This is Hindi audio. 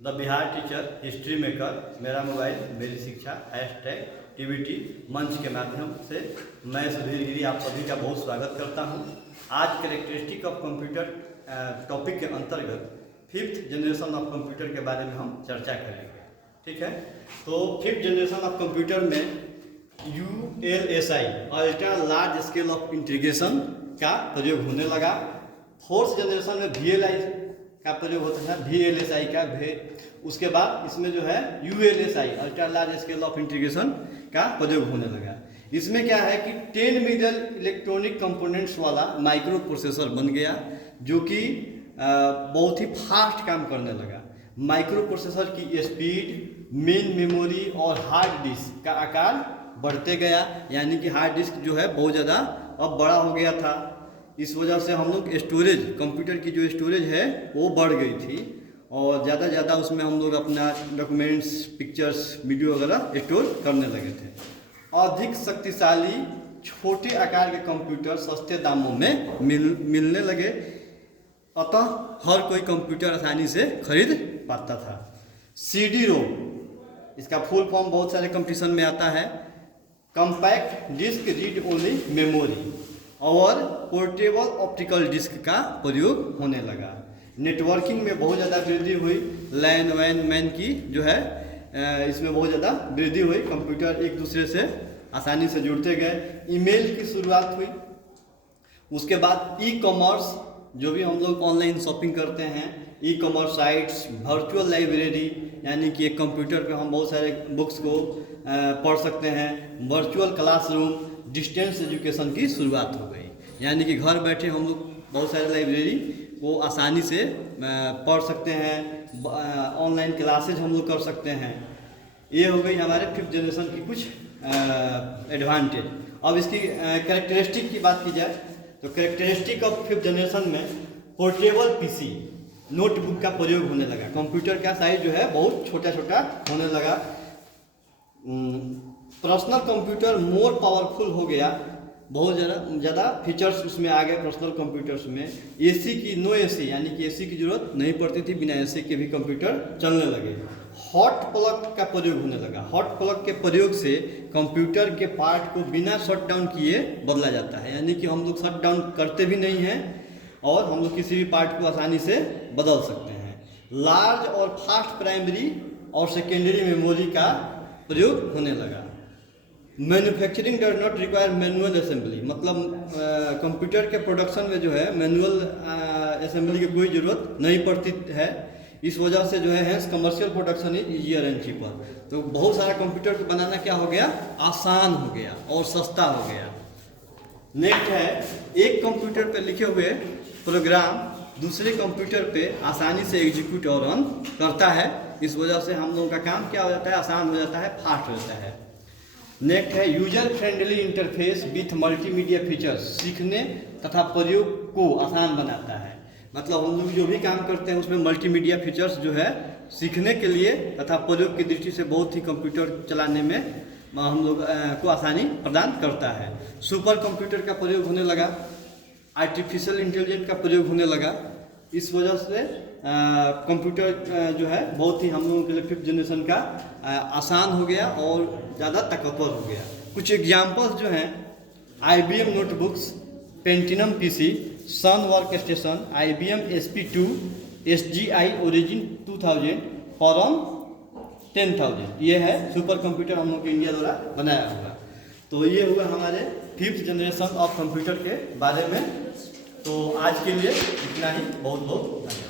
The Bihar teacher history maker, मेरा मोबाइल मेरी शिक्षा #TVT मंच के माध्यम से मैं सुधीर गिरी आप सभी का बहुत स्वागत करता हूं। आज कैरेक्टरिस्टिक ऑफ कंप्यूटर टॉपिक के अंतर्गत 5th जनरेशन ऑफ कंप्यूटर के बारे में हम चर्चा करेंगे। ठीक है, तो 5th जनरेशन ऑफ कंप्यूटर में ULSI ultra large scale of integration का प्रयोग होने लगा। 4th जनरेशन में VLI का प्रयोग होता था, VLSI का उसके बाद इसमें जो है ULSI ultra large scale of integration का प्रयोग होने लगा। इसमें क्या है कि 10 मिलियन इलेक्ट्रॉनिक कंपोनेंट्स वाला माइक्रो प्रोसेसर बन गया, जो कि बहुत ही फास्ट काम करने लगा। माइक्रो प्रोसेसर की स्पीड, मेन मेमोरी और हार्ड डिस्क का आकार बढ़ते गया, यानी कि हार्ड डिस्क जो है बहुत ज़्यादा अब बड़ा हो गया था। इस वजह से हम लोग स्टोरेज, कंप्यूटर की जो स्टोरेज है वो बढ़ गई थी और ज़्यादा उसमें हम लोग अपना डॉक्यूमेंट्स, पिक्चर्स, वीडियो वगैरह स्टोर करने लगे थे। अधिक शक्तिशाली छोटे आकार के कंप्यूटर सस्ते दामों में मिलने लगे, अतः हर कोई कंप्यूटर आसानी से खरीद पाता था। CD-ROM, इसका फुल फॉर्म बहुत सारे कंपटीशन में आता है, compact disc read only memory और पोर्टेबल ऑप्टिकल डिस्क का प्रयोग होने लगा। नेटवर्किंग में बहुत ज़्यादा वृद्धि हुई, लैन वैन मैन की जो है इसमें बहुत ज़्यादा वृद्धि हुई। कंप्यूटर एक दूसरे से आसानी से जुड़ते गए। ईमेल की शुरुआत हुई। उसके बाद ई-कॉमर्स, जो भी हम लोग ऑनलाइन शॉपिंग करते हैं, ई-कॉमर्स साइट्स, वर्चुअल लाइब्रेरी, यानी कि एक कंप्यूटर पे हम बहुत सारे बुक्स को पढ़ सकते हैं। वर्चुअल क्लासरूम, डिस्टेंस एजुकेशन की शुरुआत हो गई, यानी कि घर बैठे हम लोग बहुत सारे लाइब्रेरी को आसानी से पढ़ सकते हैं, ऑनलाइन क्लासेज हम लोग कर सकते हैं। ये हो गई हमारे 5th जनरेशन की कुछ एडवांटेज। अब इसकी कैरेक्टरिस्टिक की बात की जाए तो कैरेक्टरिस्टिक ऑफ 5th जनरेशन में पोर्टेबल PC, नोटबुक का प्रयोग होने लगा। कंप्यूटर का साइज जो है बहुत छोटा होने लगा। पर्सनल कंप्यूटर मोर पावरफुल हो गया, बहुत ज़्यादा फीचर्स उसमें आ गए पर्सनल कंप्यूटर्स में। AC की नो AC, यानी कि AC की ज़रूरत नहीं पड़ती थी, बिना AC के भी कंप्यूटर चलने लगे। हॉट प्लग का प्रयोग होने लगा। हॉट प्लग के प्रयोग से कंप्यूटर के पार्ट को बिना शट डाउन किए बदला जाता है, यानी कि हम लोग शट डाउन करते भी नहीं हैं और हम लोग किसी भी पार्ट को आसानी से बदल सकते हैं। लार्ज और फास्ट प्राइमरी और सेकेंडरी मेमोरी का प्रयोग होने लगा। Manufacturing does not require manual assembly, मतलब कंप्यूटर के प्रोडक्शन में जो है मैनुअल असेंबली की कोई ज़रूरत नहीं पड़ती है। इस वजह से जो है hence commercial production is easier and cheaper. तो बहुत सारा कंप्यूटर बनाना क्या हो गया, आसान हो गया और सस्ता हो गया। नेक्स्ट है, एक कंप्यूटर पे लिखे हुए प्रोग्राम दूसरे कंप्यूटर पे आसानी से एग्जीक्यूट और रन करता है। इस वजह से हम लोगों का काम क्या हो जाता है, आसान हो जाता है, फास्ट हो जाता है। नेक्स्ट है user friendly interface with multimedia features, सीखने तथा प्रयोग को आसान बनाता है। मतलब हम लोग जो भी काम करते हैं उसमें मल्टीमीडिया फीचर्स जो है सीखने के लिए तथा प्रयोग की दृष्टि से बहुत ही कंप्यूटर चलाने में हम लोग को आसानी प्रदान करता है। सुपर कंप्यूटर का प्रयोग होने लगा, आर्टिफिशियल इंटेलिजेंस का प्रयोग होने लगा। इस वजह से कंप्यूटर जो है बहुत ही हम लोगों के लिए 5th जनरेशन का आसान हो गया और ज़्यादा ताकतवर हो गया। कुछ एग्जांपल्स जो हैं, IBM notebooks, pentium PC, Sun workstation, IBM SP2, SGI Origin 2000, Param 10,000। ये है सुपर कंप्यूटर हम लोग के इंडिया द्वारा बनाया हुआ। तो ये हुआ हमारे 5th जनरेशन ऑफ कंप्यूटर के बारे में। तो आज के लिए इतना ही, बहुत बहुत धन्यवाद।